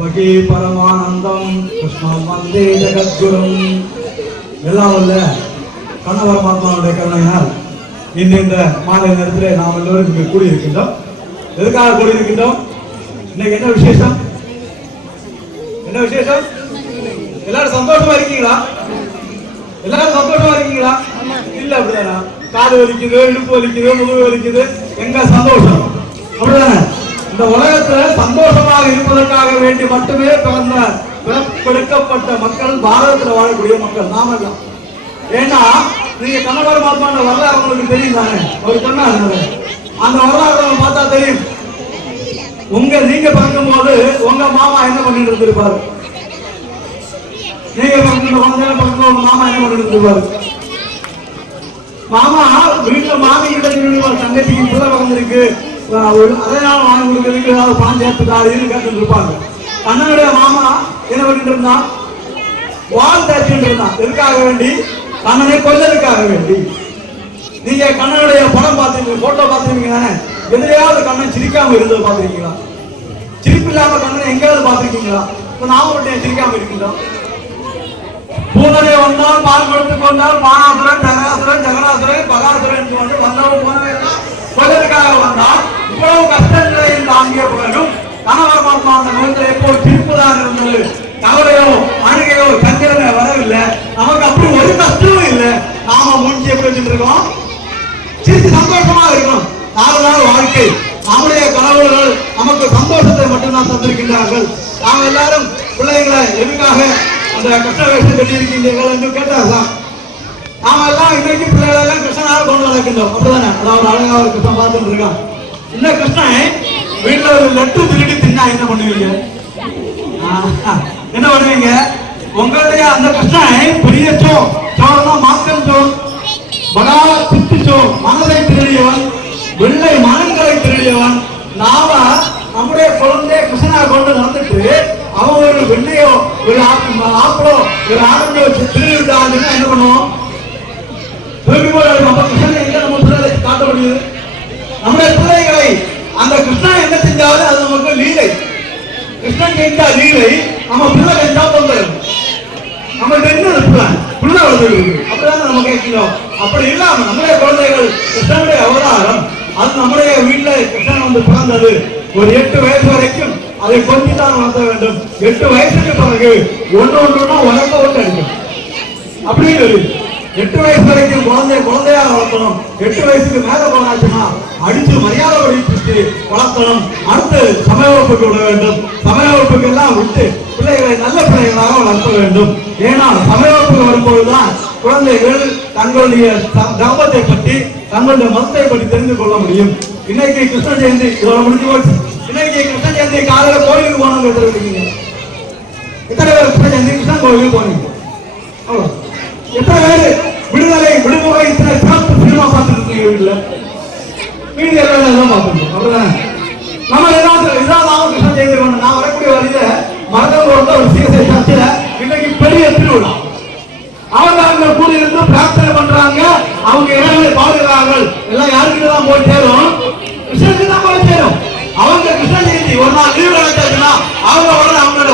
பகி பரமானந்தம். கிருஷ்ணம் வந்தே ஜெகத்குரும். எல்லாம் அல்ல கணவர் மாத்மாவுடைய கருணையினால் இன்று இந்த மாலை நேரத்தில் நாம் எல்லோரும் இங்கே கூடியிருக்கின்றோம். எதுக்காக கூடியிருக்கின்றோம்? இன்னைக்கு என்ன விசேஷம்? என்ன விசேஷம்? எல்லாரும் சந்தோஷமா இருக்கீங்களா? எல்லாரும் சந்தோஷமா இருக்கீங்களா? இல்ல அப்படிதானா? காது வலிக்குது இடுப்பு வலிக்குது முதுகு வலிக்குது. எங்க சந்தோஷம்? அப்படிதானே? இந்த உலகத்துல சந்தோஷமாக இருப்பதற்காக வேண்டி மட்டுமே பிறந்த பிறப்பெடுக்கப்பட்ட மக்கள் பாரதத்துல வாழக்கூடிய மக்கள் நாம ஏன்னா நீங்க கணவர் மாத்மான வரலாறு உங்களுக்கு தெரியும் தானே அவர் சொன்னாரு அந்த வரலாறு பார்த்தா தெரியும். உங்க நீங்க பிறக்கும் போது உங்க மாமா என்ன பண்ணிட்டு இருந்திருப்பாரு? நீங்க பிறந்த குழந்தையில பிறந்த உங்க மாமா என்ன பண்ணிட்டு இருந்திருப்பாரு? மாமா வீட்டுல மாமி கிட்ட தங்கச்சிக்கு பிள்ளை வளர்ந்துருக்கு அதனால வாங்கி கொடுக்கறதுக்கு ஏதாவது பணம் சேர்த்துக்காதுன்னு கேட்டு இருப்பாங்க. கண்ணனுடைய மாமா என்ன பண்ணிட்டு இருந்தான் வால் தாச்சிட்டு இருந்தான் எதுக்காக வேண்டி? கண்ணனை கொல்லதுக்காக வேண்டி. நீங்க கண்ணனுடைய படம் பார்த்துருக்கீங்க போட்டோ பார்த்துருக்கீங்க தானே? எதிரையாவது கண்ணன் சிரிக்காம இருந்தது பார்த்துருக்கீங்களா? சிரிப்பு இல்லாம கண்ணனை எங்கேயாவது பார்த்துருக்கீங்களா? இப்ப நாம மட்டும் சிரிக்காம இருக்கின்றோம் பூனரை வந்தால் பால் கொடுத்து கொண்டால் பானாசுரன் ஜகராசுரன் ஜெகநாசுரன் பகாசுரன் என்று வந்தவன் போனவெல்லாம் கொல்லதுக்காக வந்தால் இவ்வளவு கஷ்டங்களை தாங்கிய பிறகும் கணவர் மாமா அந்த முகத்தில் எப்போ சிரிப்புதான் இருந்தது? கவலையோ அணுகையோ சங்கரமே வரவில்லை. நமக்கு அப்படி ஒரு கஷ்டமும் இல்லை. நாம மூஞ்சி எப்படி இருக்கோம்? சிரித்து சந்தோஷமா இருக்கணும். நாலு நாள் வாழ்க்கை. நம்முடைய கடவுள்கள் நமக்கு சந்தோஷத்தை மட்டும்தான் தந்திருக்கின்றார்கள். நாம் எல்லாரும் பிள்ளைகளை எதுக்காக அந்த கஷ்ட வேஷம் கட்டி இருக்கின்றீர்கள் என்று கேட்டாதான் நாம எல்லாம் இன்னைக்கு பிள்ளைகளெல்லாம் கிருஷ்ணனாக கொண்டு நடக்கின்றோம். அப்படிதானே அதாவது அழகா ஒரு கிருஷ்ணன் பார்த்துட்டு இருக்கான். இந்த கிருஷ்ணன் வீட்டுல ஒரு லட்டு திருடி தின்னா என்ன பண்ணுவீங்க? என்ன பண்ணுவீங்க? உங்களுடைய அந்த கிருஷ்ணன் பெரிய சோ சோழனா மாக்கன் சோ பலா சித்து சோ மனதை திருடியவன் வெள்ளை மனங்களை திருடியவன். நாம நம்முடைய குழந்தைய கிருஷ்ணா கொண்டு நடந்துட்டு அவன் ஒரு வெள்ளையோ ஒரு ஆப்பிளோ ஒரு ஆரஞ்சோ திருடிட்டாங்கன்னா என்ன பண்ணுவோம்? திரும்பி போய் நம்ம கிருஷ்ணன் எங்க நம்ம காட்ட முடியுது? நம்முடைய அந்த கிருஷ்ணன் என்ன செஞ்சாலும் அது நமக்கு லீலை. கிருஷ்ணன் செஞ்சா லீலை நம்ம பிள்ளை செஞ்சா தொந்தரவு நம்ம என்ன பிள்ளை பிள்ளை வளர்ந்து அப்படிதான் நம்ம கேட்கணும் அப்படி இல்லாம நம்முடைய குழந்தைகள் கிருஷ்ணனுடைய அவதாரம். அது நம்முடைய வீட்டுல கிருஷ்ணன் வந்து பிறந்தது ஒரு எட்டு வயசு வரைக்கும். அதை கொஞ்சி தான் வளர்த்த வேண்டும். எட்டு வயசுக்கு பிறகு ஒன்று ஒன்றுனா உடம்ப ஒன்று இருக்கும் அப்படின்னு எட்டு வயசு வரைக்கும் குழந்தை குழந்தையாக வளர்த்தணும். எட்டு வயசுக்கு மேல போனாச்சுன்னா அடிச்சு மரியாதை படிப்பிட்டு வளர்த்தணும். அடுத்து சமய வகுப்புக்கு விட வேண்டும். சமய வகுப்புக்கு எல்லாம் விட்டு பிள்ளைகளை நல்ல பிள்ளைகளாக வளர்த்த வேண்டும். ஏன்னா சமய வகுப்புக்கு வரும்போதுதான் குழந்தைகள் தங்களுடைய தர்மத்தை பற்றி தங்களுடைய மதத்தை பற்றி தெரிந்து கொள்ள முடியும். இன்னைக்கு கிருஷ்ண ஜெயந்தி இதோட முடிஞ்சு போச்சு. இன்னைக்கு கிருஷ்ண ஜெயந்தி காலையில கோயிலுக்கு போனவங்க எத்தனை இருக்கீங்க பேர்? கிருஷ்ண ஜெயந்தி கிருஷ்ணன் கோயிலுக்கு போனீங்க. அவ்வளோ எத்தனை பேரு விடுதலை விடுமுறை இத்தனை சிறப்பு சினிமா பார்த்துட்டு இருக்கீங்க மீதி எல்லாம் எல்லாம் பார்த்துருக்கோம். அப்படிதானே? நம்ம ஏதாவது ஏதாவது ராமகிருஷ்ண ஜெயந்தி பண்ண நான் வரக்கூடிய வழியில மரதம் வந்து ஒரு சிகிச்சை சர்ச்சில் இன்னைக்கு பெரிய திருவிழா. அவங்க அங்க கூடி இருந்து பிரார்த்தனை பண்றாங்க. அவங்க இடங்களை பாடுகிறார்கள். எல்லாம் யாருக்கு தான் போய் சேரும்? கிருஷ்ணனுக்கு தான் போய் சேரும். அவங்க கிருஷ்ண ஜெயந்தி ஒரு நாள் லீவ் கிடைச்சாச்சுன்னா அவங்க உடனே அவங்களோட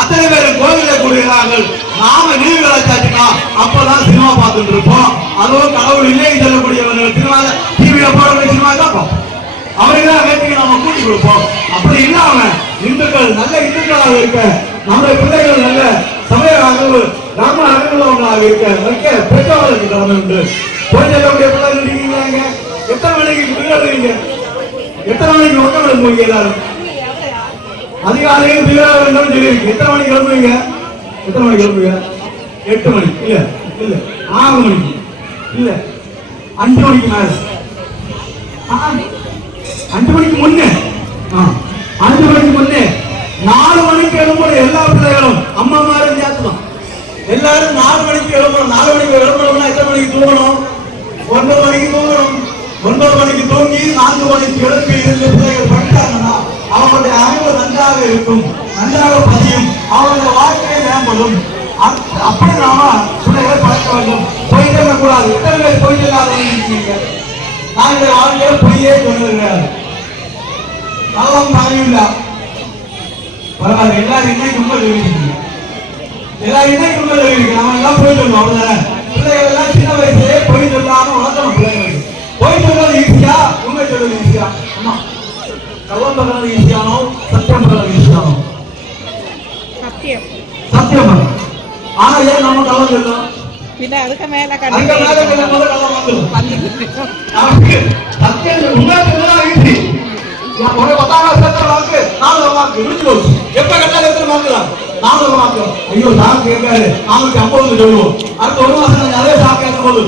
அத்தனை பேர் கோவில கூடுகிறார்கள் நாம நீர்களை கிடைச்சாச்சுன்னா அப்பதான் சினிமா பார்த்துட்டு இருப்போம். அதுவும் கடவுள் இல்லை சொல்லக்கூடியவர்கள் சினிமா டிவியில போடுற சினிமா தான் பார்ப்போம். அவருக்கு தான் வேண்டிய நாம கூட்டி கொடுப்போம். அப்படி இல்லாம இந்துக்கள் நல்ல இந்துக்களாக இருக்க நம்முடைய பிள்ளைகள் நல்ல சமய அகவு நம்ம அகவுள்ளவங்களாக இருக்க வைக்க பெற்றோர்களுக்கு கடமை உண்டு. போய் பிள்ளைகள் இருக்கீங்களா எத்தனை மணிக்கு எத்தனை மணிக்கு ஒட்டம் போய் எல்லாரும்? அதிகாலையும் பிள்ளை வேண்டும் சொல்லியிருக்கு எத்தனை மணிக்கு கிளம்புவீங்க? எத்தனை மணிக்கு கிளம்புவீங்க? எட்டு மணி. இல்ல இல்ல. ஆறு மணிக்கு. இல்ல. அஞ்சு மணிக்கு மேல. ஆ, அஞ்சு மணிக்கு முன்னே. ஆ, அஞ்சு மணிக்கு முன்னே. நாலு மணிக்கு எழும்போது எல்லா பிள்ளைகளும் அம்மா மாரும் சேர்த்துலாம் எல்லாரும் நாலு மணிக்கு எழும்பணும் நாலு மணிக்கு எழும்பணும்னா எத்தனை மணிக்கு தூங்கணும்? ஒன்பது மணிக்கு தூங்கணும். ஒன்பது மணிக்கு தூங்கி நான்கு மணிக்கு எழுப்பி இருந்து பிள்ளைகள் படித்தாங்கன்னா அவங்களுடைய அறிவு நன்றாக இருக்கும். நன்றாக பதியும். அவருடைய வாழ்க்கையை மேம்படும். அப்படி நாம பிள்ளைகளை பழக்க வேண்டும். பொய் சொல்லக்கூடாது எத்தனை பேர் பொய் சொல்லாதவங்க இருக்கீங்க நான் இந்த வாழ்க்கையில பொய்யே சொன்னது கிடையாது நலம் பரவாயில்ல. எல்லாரும் இன்னைக்கு உண்மை எழுதிருக்கீங்க எல்லாரும் இன்னைக்கு உண்மை எழுதிருக்கீங்க அவன் எல்லாம் போய் சொல்லணும் அவ்வளவுதானே? பிள்ளைகள் எல்லாம் சின்ன வயசுலயே போய் சொல்லாம வளர்த்தணும் பிள்ளைங்களுக்கு போய் சொல்றது ஈஸியா? உண்மை சொல்றது ஈஸியா? ஆமா నవంబర్ నెల ఇచ్చాను సెప్టెంబర్ నెల ఇచ్చాను சத்தியம். சத்தியம் ஆனா ஏன் நம்ம கள்ள சொல்லும் பின்ன அதுக்கு மேல கண்டிப்பா சத்தியம் முன்னாடி ஈஸி உனக்கு பத்தாம் கிளாஸ் எத்தனை மார்க்கு நாலு மார்க்கு முடிஞ்சு போச்சு. எப்ப கட்டாது எத்தனை மார்க்கலாம் நாலு மார்க்கு. ஐயோ சார் கேட்காரு அவனுக்கு ஐம்பது சொல்லுவோம். அடுத்த ஒரு மாசம் நிறைய சார் கேட்கும்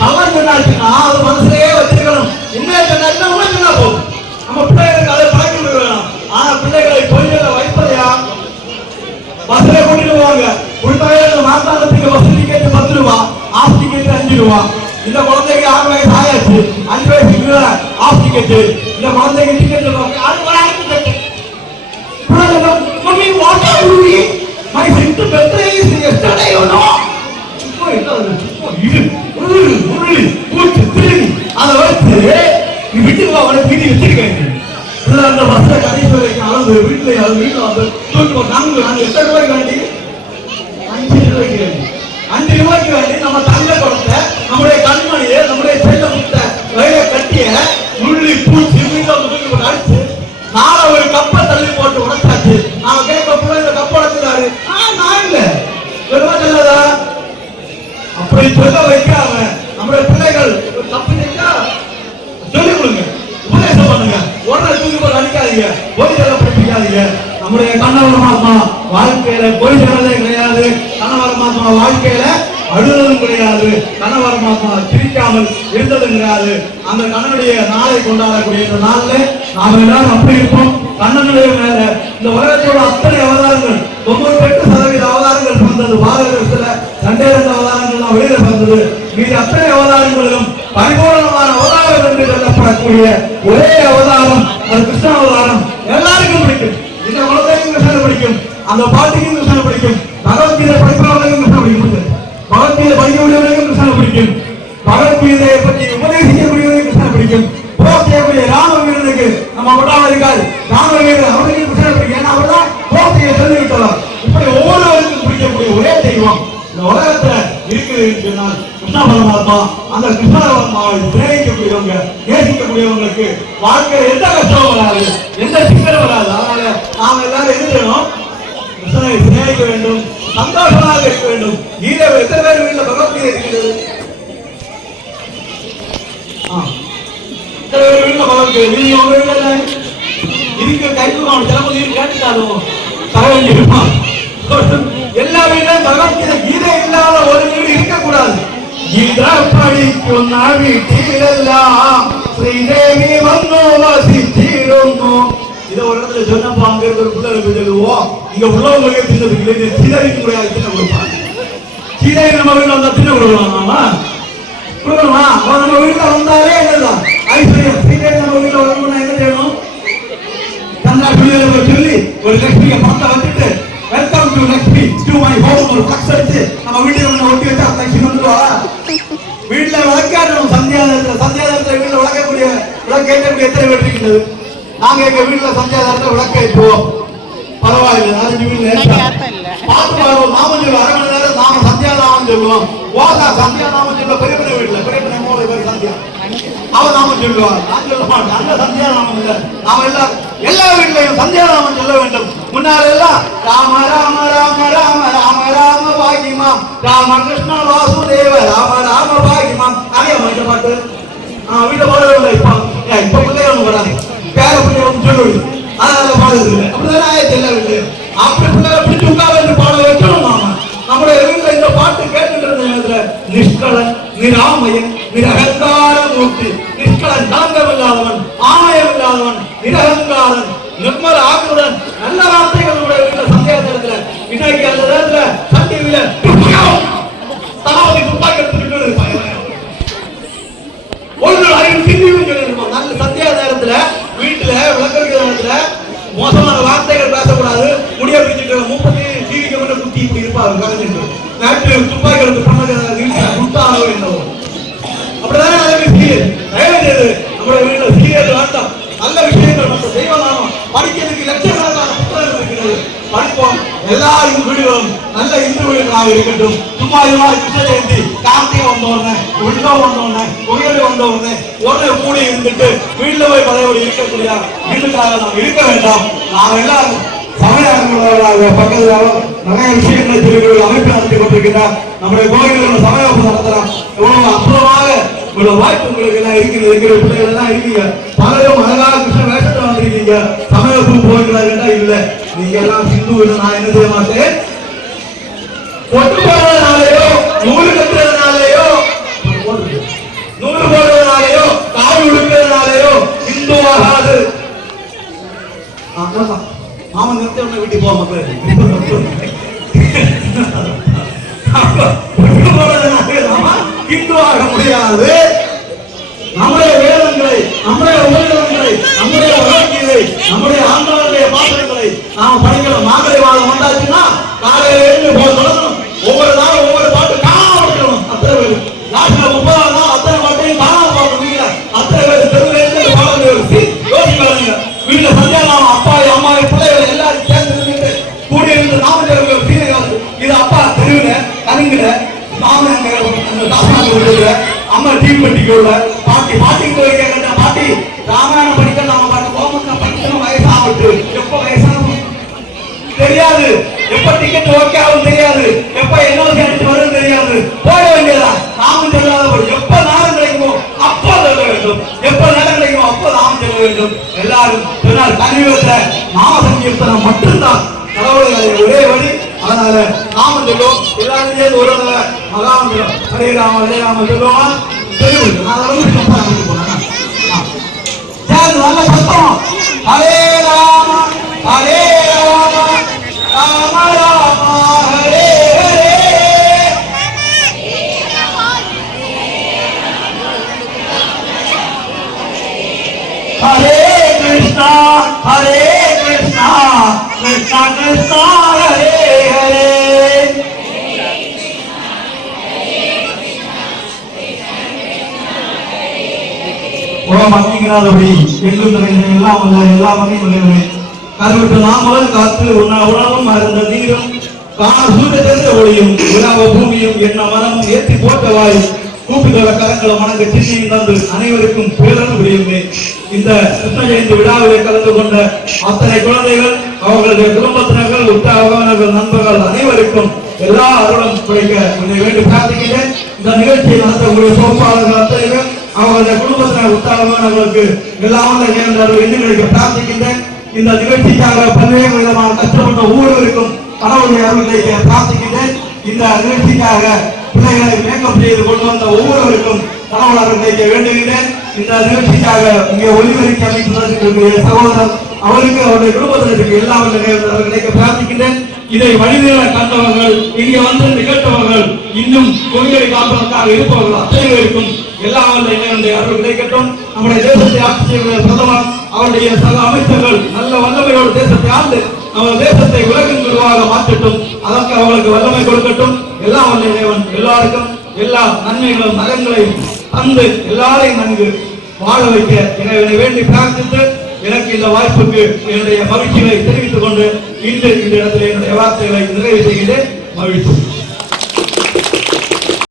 கள்ளம் சொன்னாச்சுன்னா அது மனசுலயே வச்சிருக்கணும். என்ன சொன்னாச்சுன்னா உண்மை சொன்னா போதும். நம்ம பிள்ளைகளுக்கு அதை பழக்கி விட ஆனா பிள்ளைகளை தொழில வைப்பதையா? பஸ்ல கூட்டிட்டு போவாங்க. உள்மலையில மாசாந்தத்துக்கு பஸ் டிக்கெட் பத்து ரூபா ஆஃப் டிக்கெட் அஞ்சு ரூபா. இந்த குழந்தைக்கு ஆறு வயசு ஆயாச்சு. அஞ்சு வயசுக்கு ஆஃப் டிக்கெட் இந்த குழந்தைக்கு டிக்கெட் அது ஒரு ஆஃப் வரைக்கும் அளவு வீட்டுல அது வீட்டுல வந்து தூக்கி நாங்க நாங்க எத்தனை ரூபாய்க்கு வேண்டி அஞ்சு ரூபாய்க்கு வேண்டி அஞ்சு ரூபாய்க்கு வேண்டி நம்ம தங்க கொடுத்த நம்முடைய கண்மணியை நம்முடைய செல்ல முட்டை வயல கட்டிய முள்ளி பூச்சி வீட்டுல முதுகு போட்டு அடிச்சு நாளை ஒரு கப்பை தள்ளி போட்டு உடச்சாச்சு. நாம கேட்க பிள்ளை இந்த கப்பை உடச்சுறாரு ஆ நான் இல்ல. வெறுமா சொல்லாதா அப்படி சொல்ல வைக்காம நம்முடைய பிள்ளைகள் தப்பு செஞ்சா சொல்லிக் கொடுங்க. உபதேசம் பண்ணுங்க. உடனே தூக்கி போட்டு அடிக்காதீங்க. நம்முடைய கண்ணவர் மாத்மா வாழ்க்கையில பொய் சொல்றதே கிடையாது. கணவர் மாத்மா வாழ்க்கையில அழுததும் கிடையாது. கணவர் மாத்மா சிரிக்காமல் இருந்ததும் கிடையாது. அந்த கண்ணனுடைய நாளை கொண்டாடக்கூடிய இந்த நாள்ல நாம எல்லாரும் அப்படி இருப்போம். கண்ணனுடைய மேல இந்த உலகத்தோட அத்தனை அவதாரங்கள் தொண்ணூத்தி எட்டு சதவீத அவதாரங்கள் பிறந்தது. பாரதத்துல ரெண்டே ரெண்டு அவதாரங்கள் தான் வெளியில பிறந்தது. மீது அத்தனை அவதாரங்களிலும் பரிபூர்ணமான அவதாரம் என்று சொல்லப்படக்கூடிய ஒரே அவதாரம் அது கிருஷ்ண அவதாரம். எல்லாருக்கும் பிடிக்கும். இந்த குழந்தைக்கும் கிருஷ்ணன் படிக்கும். அந்த பாட்டிக்கும் கிருஷ்ணன் பிடிக்கும். பகவத்கீதை படிப்பவர்களுக்கும் கிருஷ்ணன் பிடிக்கும். பகவத்கீதை படிக்கக்கூடியவர்களுக்கும் கிருஷ்ணன் பிடிக்கும். பகவத்கீதையை பற்றி உபதேசிக்கக்கூடியவர்களுக்கு கிருஷ்ணன் பிடிக்கும். போர் செய்யக்கூடிய ராம வீரனுக்கு நம்ம விடாம இருக்காது. ராம வீரர் அவருக்கு கிருஷ்ணன் பிடிக்கும். ஏன்னா அவர் தான் போர் செய்ய சொல்லி விட்டவர் இப்படி ஒவ்வொருவருக்கும் பிடிக்கக்கூடிய ஒரே தெய்வம் இந்த உலகத்துல இருக்குதுன்னு சொன்னால் கிருஷ்ண பரமாத்மா அந்த கிருஷ்ண பரமாத்மாவை சிநேகிக்கக்கூடியவங்க நேசிக்கக்கூடியவங்களுக்கு வாழ்க்கையில எந்த கஷ்டமும் வராது. எந்த சிக்கலும் வராது. அதனால நாம் எல்லாரும் என்ன செய்யணும்? கிருஷ்ணனை சிநேகிக்க வேண்டும் சந்தோஷமாக இருக்க வேண்டும். கீதை எத்தனை பேர் வீட்டில் பகவத்கீதை இருக்கிறது? ஆ. எத்தனை பேர் வீட்டில் பகவத்கீதை? நீங்க உங்க வீட்டில் இல்லை? கைக்கு அவன் சிலப்பதி கேட்டுட்டாலும் தர வேண்டியிருப்பான் எல்லா வீட்டிலும் பகவத்கீதை கீதை இல்லாத ஒரு வீடு இருக்கக்கூடாது. கீதா படிக்கும் வீட்டிலெல்லாம் ஸ்ரீதேவி வந்தோ வசிச்சிருந்தோ இதை ஒரு இடத்துல சொன்னப்போ அங்க இருக்கிற பிள்ளைகளுக்கு சொல்லுவோம் இங்க உள்ளவங்களுக்கு தின்னதுக்கு இல்லை சீதைக்கு முடியாது நம்ம வீட்டுல வந்தா தின்ன கொடுக்கலாமா கொடுக்கணுமா? அவன் நம்ம வீட்டுல வந்தாலே என்னதான் ஐஸ்வர்யம் சீதை நம்ம வீட்டுல வரணும்னா என்ன செய்யணும்? கண்ணா பிள்ளைகளை சொல்லி ஒரு லட்சுமியை பணத்தை வச்சுட்டு welcome to Lakshmi to my home ஒரு ஃபிளக்ஸ் அடிச்சு நம்ம வீட்டுல ஒட்டி வச்சா லட்சுமி வீட்டுல விளக்காடணும். சந்தியாதத்துல சந்தியாதத்துல வீட்டுல விளக்கக்கூடிய விளக்கேற்றக்கூடிய எத்தனை பேர் இருக்கின்றது? நாங்க எங்க வீட்டுல சந்தியாதத்துல விளக்கேற்றுவோம் பரவாயில்ல. நாலஞ்சு வீட்டுல. பார்த்து பாருவோம் நாம சொல்லுவோம். அரை மணி நேரம் நாம சந்தியாதாமம் சொல்லுவோம். ஓசா சந்தியாதாமம் சொல்ல பெரிய பெரிய வீட்டுல. பெரிய பெரிய மூளை பேர் சந்தியா. அவன் நாம சொல்லுவான் நான் சொல்ல மாட்டேன். அந்த சந்தியாராமம் இல்ல நாம எல்லாம் எல்லா வீட்லயும் சந்தியாராமன் சொல்ல வேண்டும். முன்னால் எல்லாம் ராம ராம ராம ராம ராம ராம பாகிமாம். ராம கிருஷ்ண வாசுதேவ ராம ராம பாகிமாம். நிறைய மாட்ட பாட்டு ஆஹ் வீட்டை பாடுறவங்க இப்போ. ஏன் இப்ப ஒன்று வராது பேர பிள்ளைகள் சொல்லுவது அதனால பாடுறது இல்லை. அப்படிதானே ஆயிடுச்சு எல்லா அப்படி பிள்ளைகளை பிடிச்சு உட்கார வச்சு பாட வைக்கணும் நாம நம்முடைய வீட்டில் இந்த பாட்டு கேட்டுட்டு இருந்த நேரத்துல நிஷ்கலன் நிராமயன் நிரகங்கார மூர்த்தி நிஷ்கலன் தாங்கமில்லாதவன் இல்லாதவன் நிரகங்காரன் நிர்மல ஆக்குடன் நல்ல வார்த்தைகள் நம்முடைய வீட்டுல இன்னைக்கு அல்லது விழாவாக இருக்கட்டும் சும்மா இது மாதிரி கிருஷ்ண ஜெயந்தி கார்த்திகை வந்தோடனே உள்ளோ வந்தோடனே வந்த உடனே உயர்வு வந்த உடனே கூடி இருந்துட்டு வீட்டுல போய் பதவியோடு இருக்கக்கூடிய வீட்டுக்காக நாம் இருக்க வேண்டாம். நாம் எல்லாம் சமயங்களாக பக்கத்தில் நிறைய விஷயங்களை திருக்குறள் அமைப்பு நடத்தி கொண்டிருக்கிறார் நம்முடைய கோயில்கள் சமய நடத்தலாம். எவ்வளவு அற்புதமாக இவ்வளவு வாய்ப்பு உங்களுக்கு எல்லாம் இருக்கிறது. இருக்கிற பிள்ளைகள் எல்லாம் இருக்கீங்க. பலரும் அழகாக கிருஷ்ண வேஷத்துல வந்திருக்கீங்க. சமயத்துக்கு போகிறார்கள் இல்லை. நீங்க எல்லாம் சிந்து நான் என்ன செய்ய மாட்டேன்? ஒட்டு போடுறதுனாலயோ நூறு கட்டுறதுனாலயோ நூறு போடுறதுனாலயோ கால் உடுக்கிறதுனாலயோ இந்து ஆகாது. மாமன் நிறுத்தி உன்னை வீட்டுக்கு போக மக்கள். அப்பா தெருவில் கருங்குல மாமன் அங்க அந்த தாசாங்க உள்ள அம்மா டீம் பட்டிக்கு உள்ள பாட்டி பாட்டிக்கு பாட்டி ராமாயணம் படிக்க நம்ம பாட்டு கோமக்க படிக்கணும். வயசாகட்டு எப்ப வயசாகும்? தெரியாது. எப்ப டிக்கெட் ஓகே ஆகும் தெரியாது. எப்ப என்ஓசி அடிச்சு வரும் தெரியாது. போட வேண்டியதா நாமும் சொல்லாதபடி எப்ப நேரம் கிடைக்குமோ அப்ப சொல்ல வேண்டும். எப்ப நேரம் கிடைக்குமோ அப்ப நாமும் சொல்ல வேண்டும். எல்லாரும் சொன்னால் கனிவத்தை நாம சங்கீர்த்தனம் மட்டும்தான். கடவுளுடைய ஒரே வழி. அதனால நாம சொல்லுவோம் எல்லாரும் ஒரு மகாமந்திரம் ஹரே ராம ஹரே ராம சொல்லுவோம் நல்ல சத்தம்? ஹரே ராம ஹரே ராம ராம ராம ஹரே ஹரே. ஹரே கிருஷ்ணா ஹரே கிருஷ்ணா கிருஷ்ணா கிருஷ்ணா ஹரே. ஓம் அங்கிங்கனாதபடி எங்கும் நிறைந்த எல்லாம் உள்ள எல்லா உள்ளவரே கருவிட்டு நாமளும் காத்து உண்ணா உணவும் அருந்த நீரும் காண சூரிய தெரிந்த ஒளியும் உலாவ பூமியும் என்ன மனமும் ஏற்றி போட்டவாய் கூப்பிடுற கரங்களை வணங்க சின்னியும் தந்து அனைவருக்கும் பேரன் புரியுமே இந்த கிருஷ்ண ஜெயந்தி விழாவிலே கலந்து கொண்ட அத்தனை குழந்தைகள் அவர்களுடைய குடும்பத்தினர்கள் உற்றாகவனர்கள் நண்பர்கள் அனைவருக்கும் எல்லா அருளும் கிடைக்க வேண்டி பிரார்த்திக்கிறேன் இந்த நிகழ்ச்சியை நடத்தக்கூடிய பொறுப்பாளர்கள் அத்தனைகள் அவங்களுடைய குடும்பத்தினர் குடும்பத்தினர் நம்மளுக்கு எல்லாம் நேர்ந்தார்கள் என்று கிடைக்க பிரார்த்திக்கின்றேன். இந்த நிகழ்ச்சிக்காக பல்வேறு விதமான கஷ்டப்பட்ட ஒவ்வொருவருக்கும் கடவுளுடைய அருளை பிரார்த்திக்கின்றேன். இந்த நிகழ்ச்சிக்காக பிள்ளைகளை மேக்கப் செய்து கொண்டு வந்த ஒவ்வொருவருக்கும் கடவுள் அருள் வேண்டுகின்றேன். இந்த நிகழ்ச்சிக்காக இங்கே ஒளிபெருக்கி அமைப்பதற்கு சகோதரர் அவருக்கு அவருடைய குடும்பத்தினருக்கு எல்லாம் கிடைக்க பிரார்த்திக்கின்றேன். இதை வழிநீள கண்டவர்கள் இங்கே வந்து நிகழ்த்தவர்கள் இன்னும் கொள்கை காப்பதற்காக இருப்பவர்கள் அத்தனை பேருக்கும் எல்லாம் வல்ல இறைவனுடைய அருள் கிடைக்கட்டும். நம்முடைய தேசத்தை ஆட்சி செய்கிற பிரதமர் அவருடைய சக அமைச்சர்கள் நல்ல வல்லமையோடு தேசத்தை ஆண்டு நம்ம தேசத்தை உலகின் குருவாக மாற்றட்டும். அதற்கு அவர்களுக்கு வல்லமை கொடுக்கட்டும். எல்லாம் வல்ல இறைவன் எல்லாருக்கும் எல்லா நன்மைகளும் நகங்களையும் தந்து எல்லாரையும் நன்கு வாழ வைக்க இறைவனை வேண்டி பிரார்த்தித்து எனக்கு இந்த வாய்ப்புக்கு என்னுடைய மகிழ்ச்சிகளை தெரிவித்துக் கொண்டு இன்று இந்த இடத்தில் என்னுடைய வார்த்தைகளை நிறைவு செய்கிறேன். மகிழ்ச்சி.